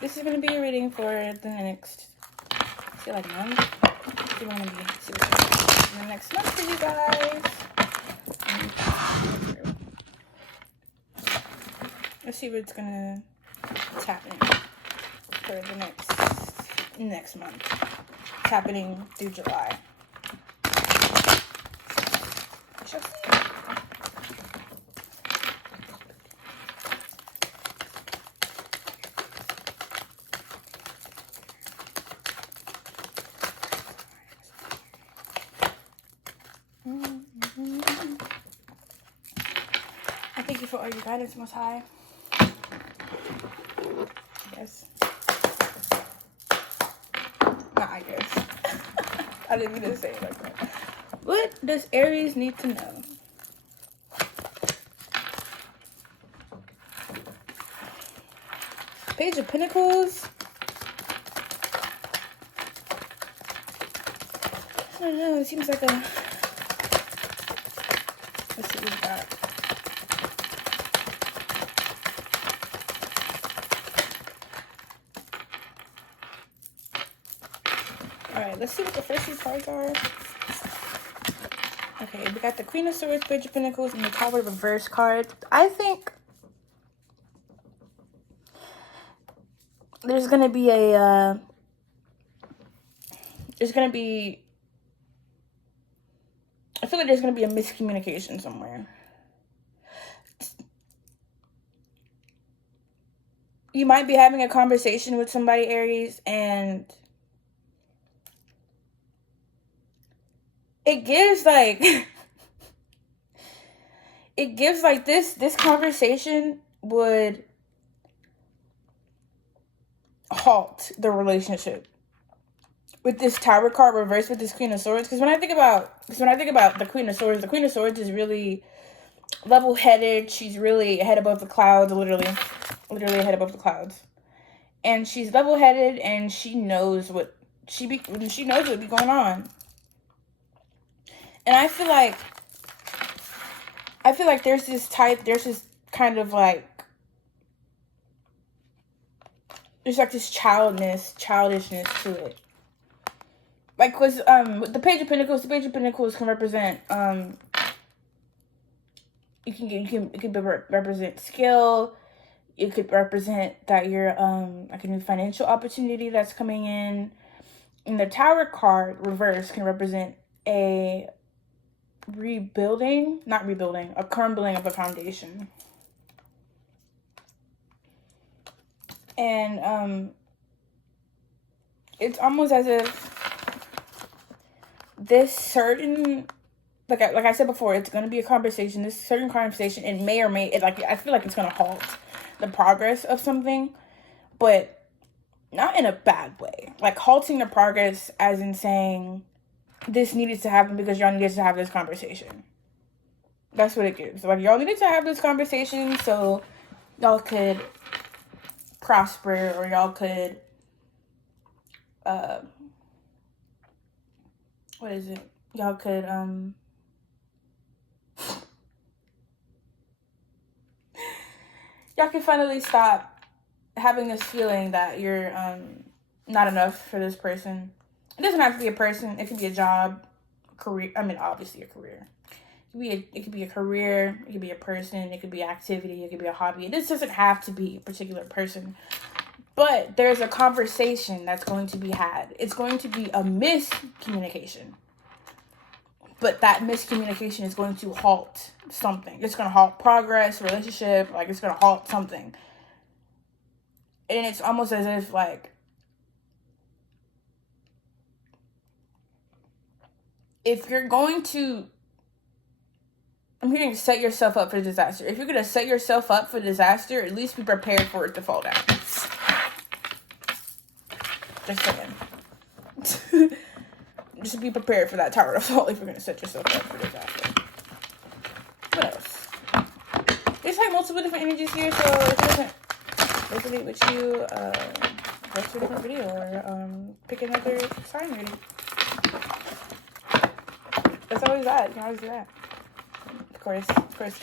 This is gonna be a reading for the next, like month. You want to be see what's going on in the next month for you guys. Let's see what's gonna happen for the next month. It's happening through July. We shall see. I thank you for all your guidance, Most High. Yes. Nah, I guess. I didn't mean to say it like that. What does Aries need to know? Page of Pentacles. I don't know. It seems like a... Let's see what we got. Alright, let's see what the first two cards are. Okay, we got the Queen of Swords, Page of Pentacles, and the Tower of Reverse card. I think there's gonna be a I feel like there's gonna be a miscommunication somewhere. You might be having a conversation with somebody, Aries, and it gives like this conversation would halt the relationship with this Tower card reversed with this Queen of Swords. Because when I think about the Queen of Swords is really level-headed. She's really head above the clouds, literally head above the clouds, and she's level-headed, and she knows what be going on. And I feel like there's this kind of like, there's like this childishness to it. Like, cause with the Page of Pentacles can represent it could represent skill. It could represent that you're like a new financial opportunity that's coming in. And the Tower card reverse can represent a crumbling of a foundation. And it's almost as if this certain, like I said before, it's going to be a conversation. This certain conversation, it may or may, I feel like it's going to halt the progress of something, but not in a bad way. Like halting the progress as in saying, this needed to happen because y'all needed to have this conversation. That's what it gives. Like, y'all needed to have this conversation so y'all could prosper, or y'all could y'all could y'all can finally stop having this feeling that you're not enough for this person. It doesn't have to be a person. It could be a job, career. I mean, obviously a career. It could be a career. It could be a person. It could be activity. It could be a hobby. This doesn't have to be a particular person. But there's a conversation that's going to be had. It's going to be a miscommunication. But that miscommunication is going to halt something. It's going to halt progress, relationship. Like, it's going to halt something. And it's almost as if, like, if you're going to, I'm hearing set yourself up for disaster. If you're going to set yourself up for disaster, at least be prepared for it to fall down. Just saying. Just be prepared for that tower to fall if you're going to set yourself up for disaster. What else? There's like multiple different energies here, so if it doesn't resonate with you, go to a different video or pick another sign reading. That's always that. You can always do that. Of course,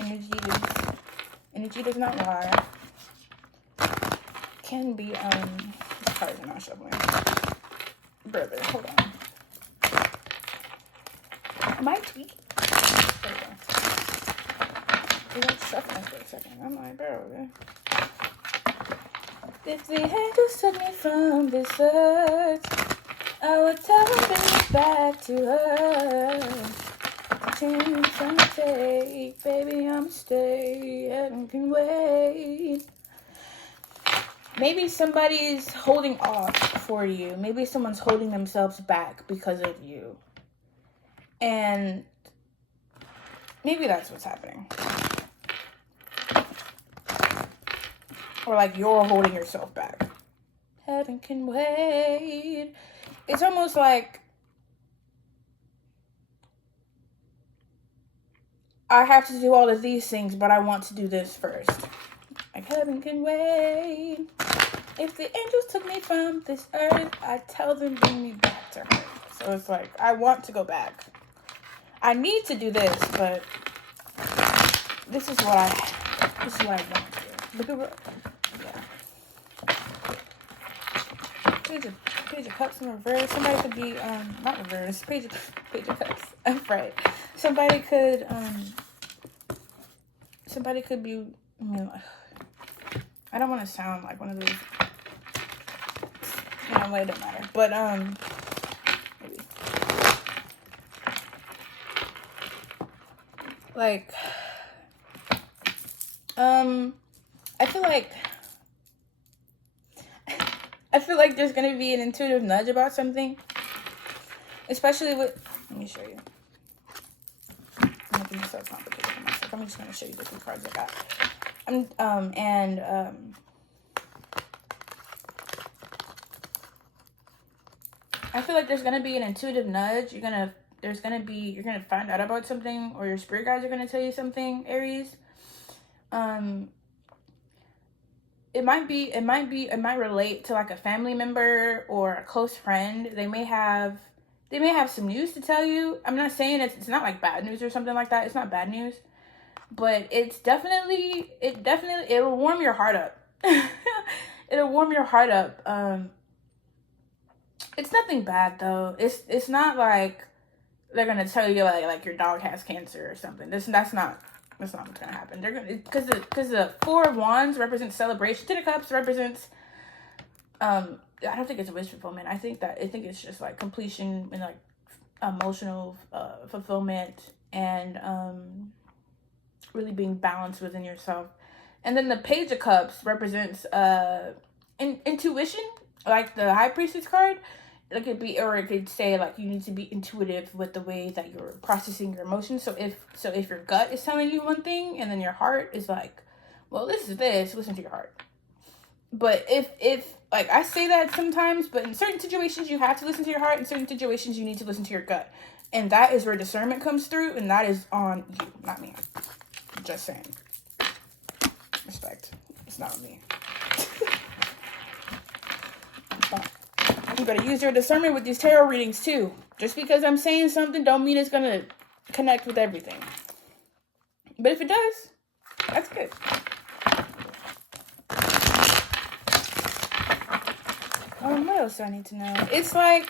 energy does not lie. can be, the cards are not shuffling. Brother, hold on. Am I tweaking? There we go. It went shuffling for a second. I'm like, bro. If the angels took me from this earth, I would tell them bring me back to her. Chance I take, baby, I'ma stay. Heaven can wait. Maybe somebody's holding off for you. Maybe someone's holding themselves back because of you. And maybe that's what's happening. Or like you're holding yourself back. Heaven can wait. It's almost like I have to do all of these things, but I want to do this first. Like heaven can wait. If the angels took me from this earth, I tell them bring me back to her. So it's like I want to go back. I need to do this, but this is what I want to do. Yeah. Page of Cups in reverse. Somebody could be not reverse. Page of Cups. Right. Somebody could be. I mean, I don't want to sound like one of those. You know, it don't matter. But maybe. Like, I feel like there's gonna be an intuitive nudge about something, especially with. Let me show you. I'm making this so complicated for myself. I'm just gonna show you the 2 cards I got. I feel like there's gonna be an intuitive nudge. You're gonna find out about something, or your spirit guides are gonna tell you something, Aries. It might relate to like a family member or a close friend. They may have some news to tell you. I'm not saying it's not like bad news or something like that. It's not bad news, but it'll warm your heart up. It'll warm your heart up. It's nothing bad though. It's not like they're gonna tell you like your dog has cancer or something. That's not what's gonna happen. They're gonna because the 4 of Wands represents celebration. 10 of Cups represents I don't think it's a wish fulfillment. I think it's just like completion and like emotional fulfillment and really being balanced within yourself. And then the Page of Cups represents intuition, like the High Priestess card. It could say like you need to be intuitive with the way that you're processing your emotions. So if your gut is telling you one thing and then your heart is like, well, this is this, listen to your heart. But if like I say that sometimes, but in certain situations you have to listen to your heart. In certain situations you need to listen to your gut, and that is where discernment comes through, and that is on you, not me. Just saying. Respect. It's not on me. You better use your discernment with these tarot readings too. Just because I'm saying something don't mean it's gonna connect with everything. But if it does, that's good. What else do I need to know? It's like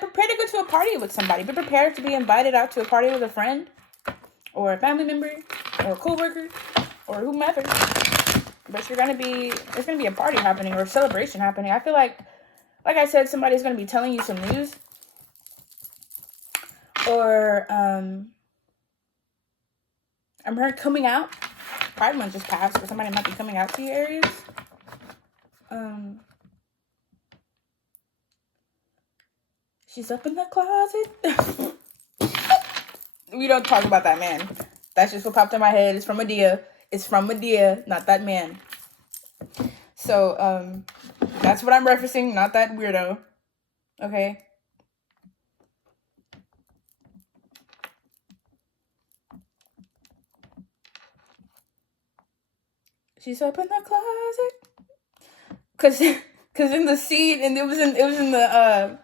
prepare to go to a party with somebody. Be prepared to be invited out to a party with a friend or a family member or a coworker or whomever. But there's gonna be a party happening or a celebration happening. I feel like I said, somebody's gonna be telling you some news. Or I'm heard coming out. Pride Month just passed, or somebody might be coming out to you, Aries. She's up in the closet. We don't talk about that man. That's just what popped in my head. It's from Medea. It's from Medea, not that man. So, that's what I'm referencing, not that weirdo. Okay? She's up in the closet. Cause in the scene, and it was in the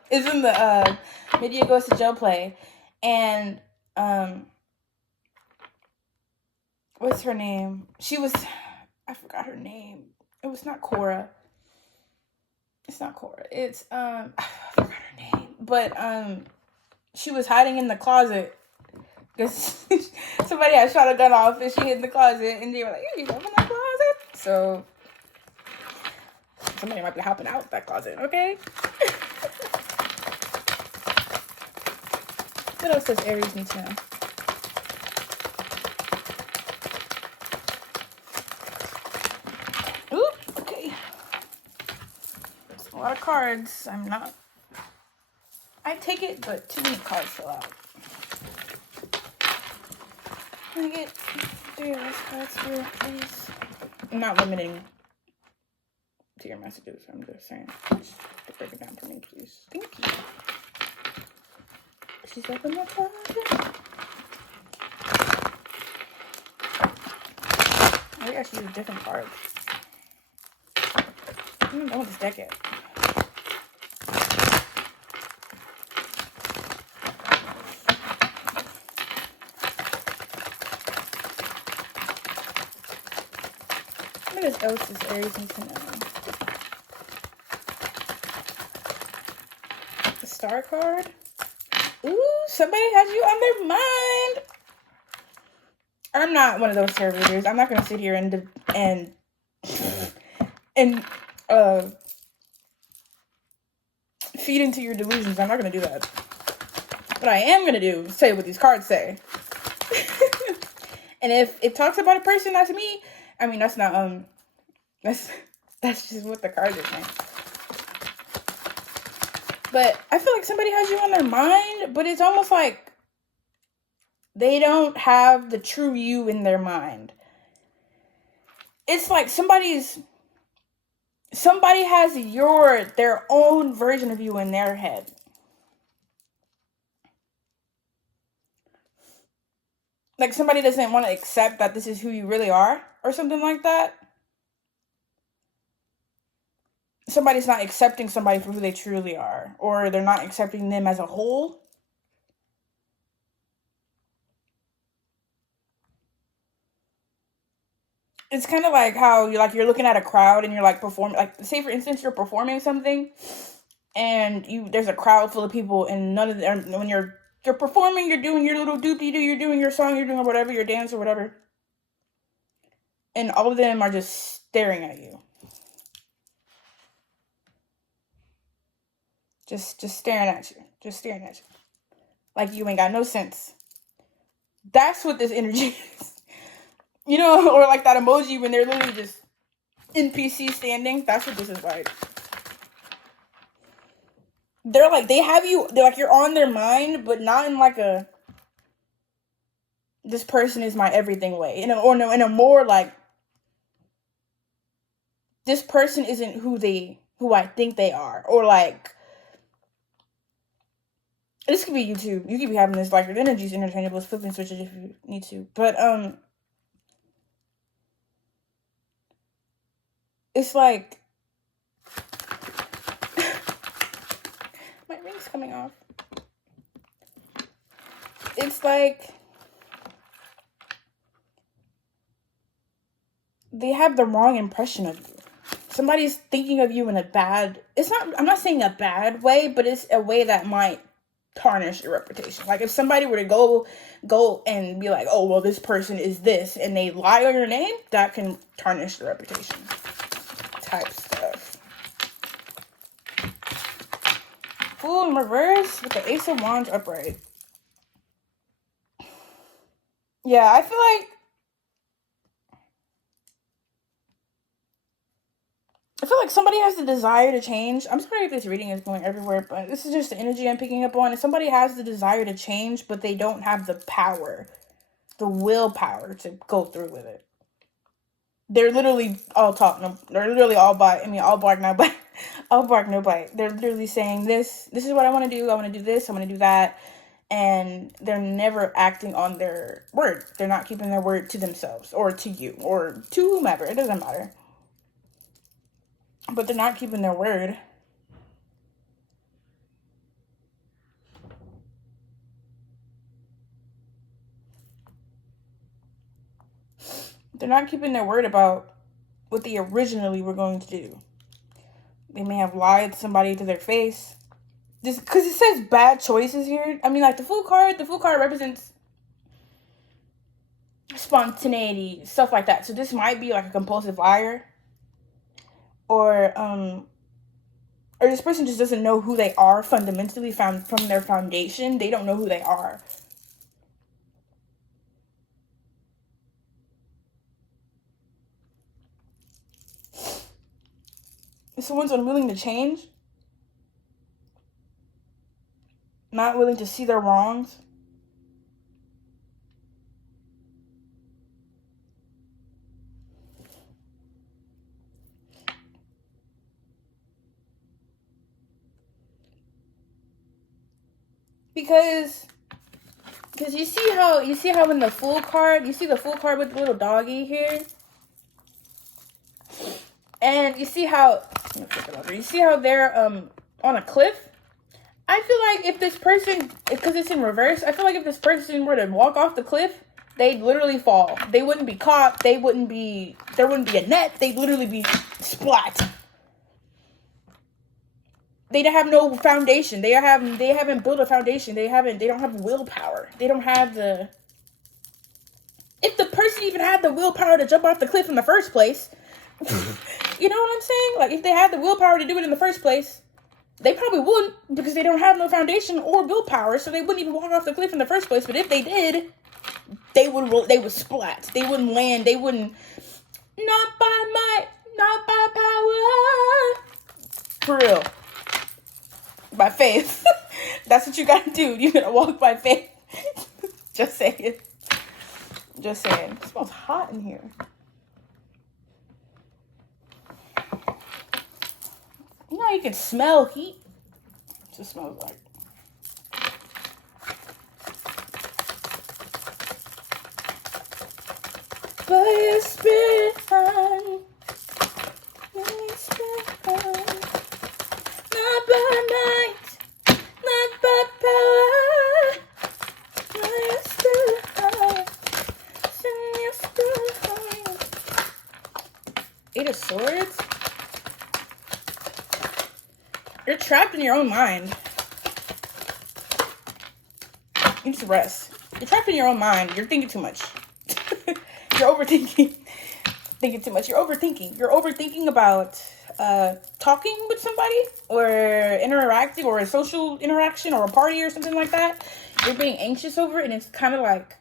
Medea Goes to Jail play, and what's her name? I forgot her name. It was not Cora. It's not Cora. It's I forgot her name. But she was hiding in the closet because somebody had shot a gun off and she hid in the closet, and they were like, "Yeah, she's up in that closet." So somebody might be hopping out that closet. Okay. What else does Aries need to know? Ooh, okay. A lot of cards. I take it, but too many cards fill out. Can I get 3 of those cards here, please? I'm not limiting to your messages. I'm just saying, just to break it down for me, please. Thank you. She's up in the closet. Maybe I should use different cards. I'm not done with this deck yet. What else does Aries need to know? The Star card. Ooh, somebody has you on their mind. I'm not one of those tarot readers. I'm not gonna sit here and feed into your delusions. I'm not gonna do that. What I am gonna do is say what these cards say. And if it talks about a person, that's me. I mean, that's not that's just what the cards are saying. But I feel like somebody has you on their mind, but it's almost like they don't have the true you in their mind. It's like somebody has their own version of you in their head. Like somebody doesn't want to accept that this is who you really are or something like that. Somebody's not accepting somebody for who they truly are, or they're not accepting them as a whole. It's kind of like how you're looking at a crowd and you're like performing, like say for instance you're performing something and there's a crowd full of people and none of them, when you're performing, you're doing your little doopy-doo, you're doing your song, you're doing whatever, your dance or whatever, and all of them are just staring at you, just staring at you, like you ain't got no sense. That's what this energy is. Or like that emoji when they're literally just NPC standing. That's what this is like. They're like, they're like, you're on their mind, but not in like this person is my everything way. In a more like, this person isn't who I think they are. Or like, this could be you too. You could be having this, like, your energy's interchangeable. It's flipping switches if you need to. But, it's like, my ring's coming off. It's like, they have the wrong impression of you. Somebody's thinking of you in I'm not saying a bad way, but it's a way that might tarnish your reputation. Like if somebody were to go and be like, oh, well, this person is this, and they lie on your name, that can tarnish your reputation. Type stuff. Fool in reverse with the Ace of Wands upright. Yeah, I feel like somebody has the desire to change. I'm sorry if this reading is going everywhere, but this is just the energy I'm picking up on. If somebody has the desire to change, but they don't have the power, the willpower to go through with it. They're literally all talk. No, they're literally all bite. I mean, all bark, no bite. All bark, no bite. They're literally saying this is what I want to do. I want to do this. I want to do that. And they're never acting on their word. They're not keeping their word to themselves or to you or to whomever. It doesn't matter. But they're not keeping their word. They're not keeping their word about what they originally were going to do. They may have lied to somebody to their face. Just because it says bad choices here. I mean, like the Fool card represents spontaneity, stuff like that. So this might be like a compulsive liar. Or this person just doesn't know who they are fundamentally, from their foundation. They don't know who they are. If someone's unwilling to change, not willing to see their wrongs, because you see how in the Fool card, you see the Fool card with the little doggy here, and you see how they're on a cliff. I feel like if this person, because it's in reverse, I feel like if this person were to walk off the cliff, they'd literally fall. They wouldn't be caught. There wouldn't be a net. They'd literally be splat. They have no foundation. They haven't built a foundation. They don't have willpower. They don't have the... If the person even had the willpower to jump off the cliff in the first place, you know what I'm saying? Like, if they had the willpower to do it in the first place, they probably wouldn't, because they don't have no foundation or willpower, so they wouldn't even walk off the cliff in the first place. But if they did, they would splat. They wouldn't land. They wouldn't... Not by might, not by power. For real. By faith. That's what you gotta do. You gotta walk by faith. Just saying. It smells hot in here. You know, you can smell heat. It just smells like. By your spirit, not by might, not by power. By your spirit, send your spirit. Eight of Swords. You're trapped in your own mind. You need to rest. You're trapped in your own mind. You're thinking too much. You're overthinking. Thinking too much. You're overthinking. You're overthinking about talking with somebody, or interacting, or a social interaction, or a party, or something like that. You're being anxious over it, and it's kind of like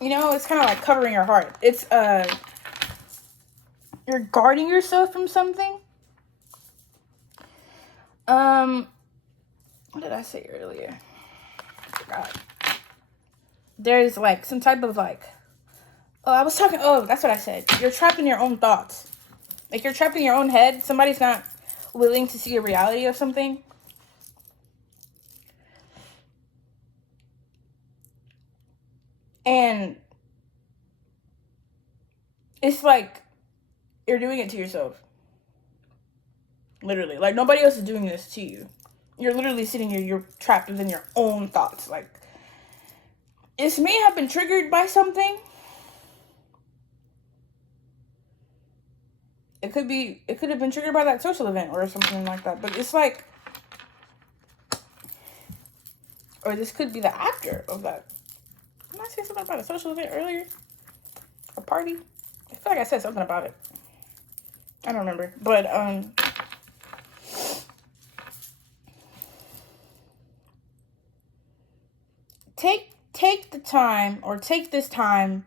you know, it's kind of like covering your heart. It's you're guarding yourself from something. What did I say earlier? I forgot. There's like some type of like, that's what I said. You're trapped in your own thoughts. Like, you're trapped in your own head. Somebody's not willing to see a reality of something. And it's like you're doing it to yourself. Literally. Like, nobody else is doing this to you. You're literally sitting here, you're trapped within your own thoughts. Like, this may have been triggered by something. It could have been triggered by that social event or something like that. But it's like, or this could be the after of that. Didn't I say something about a social event earlier? A party? I feel like I said something about it. I don't remember. But, take the time, or take this time,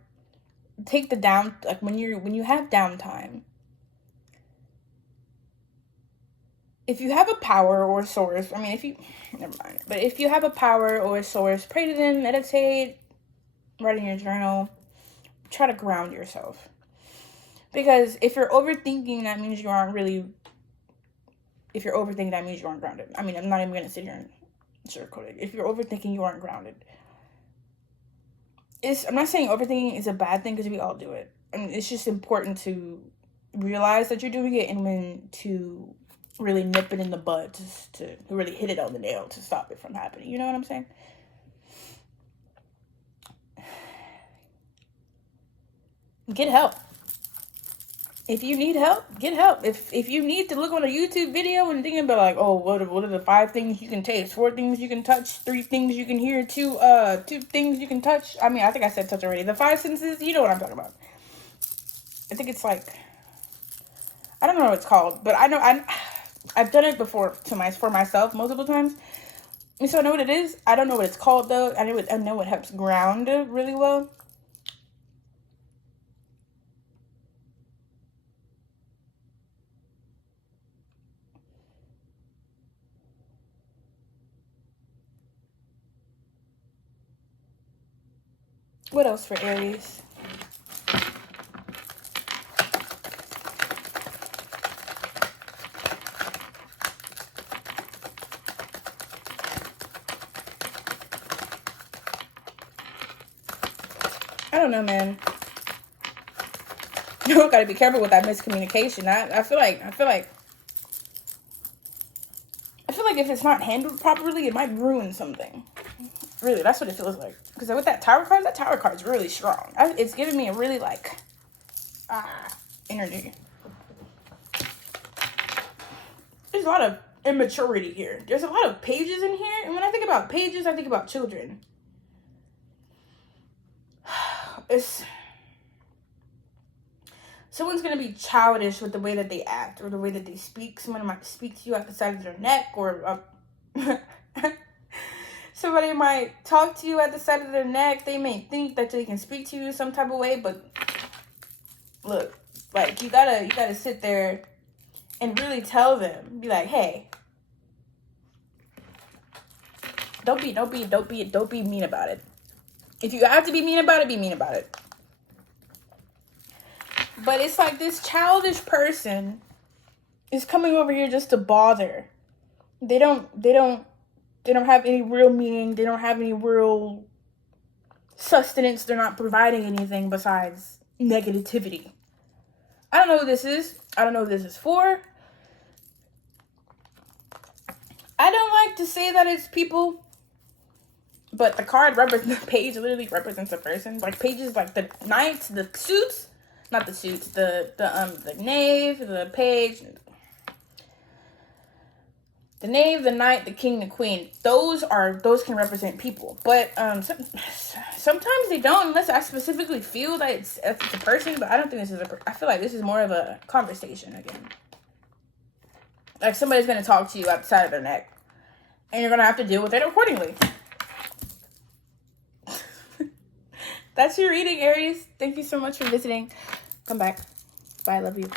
take the down, like when you have downtime. If you have a power or a source, never mind. But if you have a power or a source, pray to them, meditate, write in your journal, try to ground yourself. Because if you're overthinking, that means you aren't really, if you're overthinking, that means you aren't grounded. I'm not even going to sit here and sugarcoat it. If you're overthinking, you aren't grounded. I'm not saying overthinking is a bad thing, because we all do it. It's just important to realize that you're doing it, and when to really nip it in the bud, to really hit it on the nail to stop it from happening. You know what I'm saying? get help. If you need help, get help. If you need to look on a YouTube video and thinking about like, oh, what are the 5 things you can taste, 4 things you can touch, 3 things you can hear, 2 things you can touch. I mean, I think I said touch already. The 5 senses, you know what I'm talking about. I think it's like, I don't know what it's called, but I know I've done it before for myself multiple times. And so I know what it is. I don't know what it's called though. I know it helps ground really well. What else for Aries? I don't know, man. You gotta be careful with that miscommunication. I feel like if it's not handled properly, it might ruin something. Really, that's what it feels like. Because with that tower card's really strong. It's giving me a really like energy. There's a lot of immaturity here. There's a lot of pages in here, and when I think about pages, I think about children. Someone's gonna be childish with the way that they act or the way that they speak. Someone might speak to you at the side of their neck, or somebody might talk to you at the side of their neck. They may think that they can speak to you some type of way, but look, like you gotta sit there and really tell them. Be like, hey, don't be mean about it. If you have to be mean about it, be mean about it. But it's like this childish person is coming over here just to bother. They don't have any real meaning. They don't have any real sustenance. They're not providing anything besides negativity. I don't know who this is. I don't know who this is for. I don't like to say that it's people, but the card the page literally represents a person. Like pages like the knights, the suits, not the suits, the knave, the page, the knave, the knight, the king, the queen. Those can represent people, but sometimes they don't, unless I specifically feel that it's a person. But I don't think this is I feel like this is more of a conversation again. Like somebody's gonna talk to you at the side of their neck, and you're gonna have to deal with it accordingly. That's your reading, Aries. Thank you so much for visiting. Come back. Bye. Love you.